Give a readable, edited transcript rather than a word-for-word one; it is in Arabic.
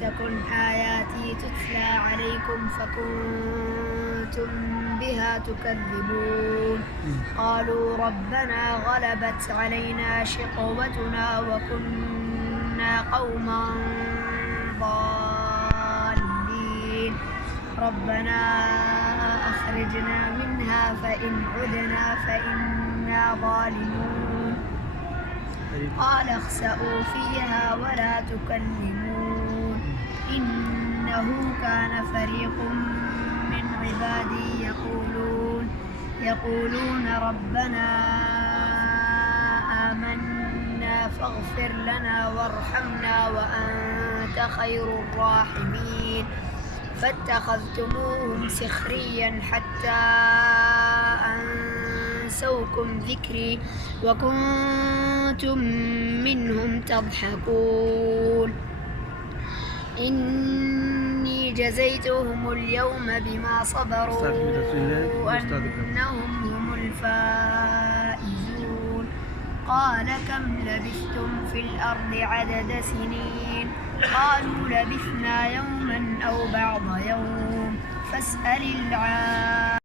تكن آياتي تتلى عليكم فكنتم بها تكذبون قالوا ربنا غلبت علينا شقوتنا وكنا قوما ضالين ربنا أخرجنا منها فإن عدنا فإنا ظالمون قال اخسئوا فيها ولا تكلمون إنه كان فريق من عبادي يقولون ربنا آمنا فاغفر لنا وارحمنا وأنت خير الراحمين فاتخذتموهم سخريا حتى أنسوكم ذكري وكنتم منهم تضحكون إني جزيتهم اليوم بما صبروا أنهم هم الفائزون قال كم لبثتم في الأرض عدد سنين قالوا لبثنا يوما أو بعض يوم فاسأل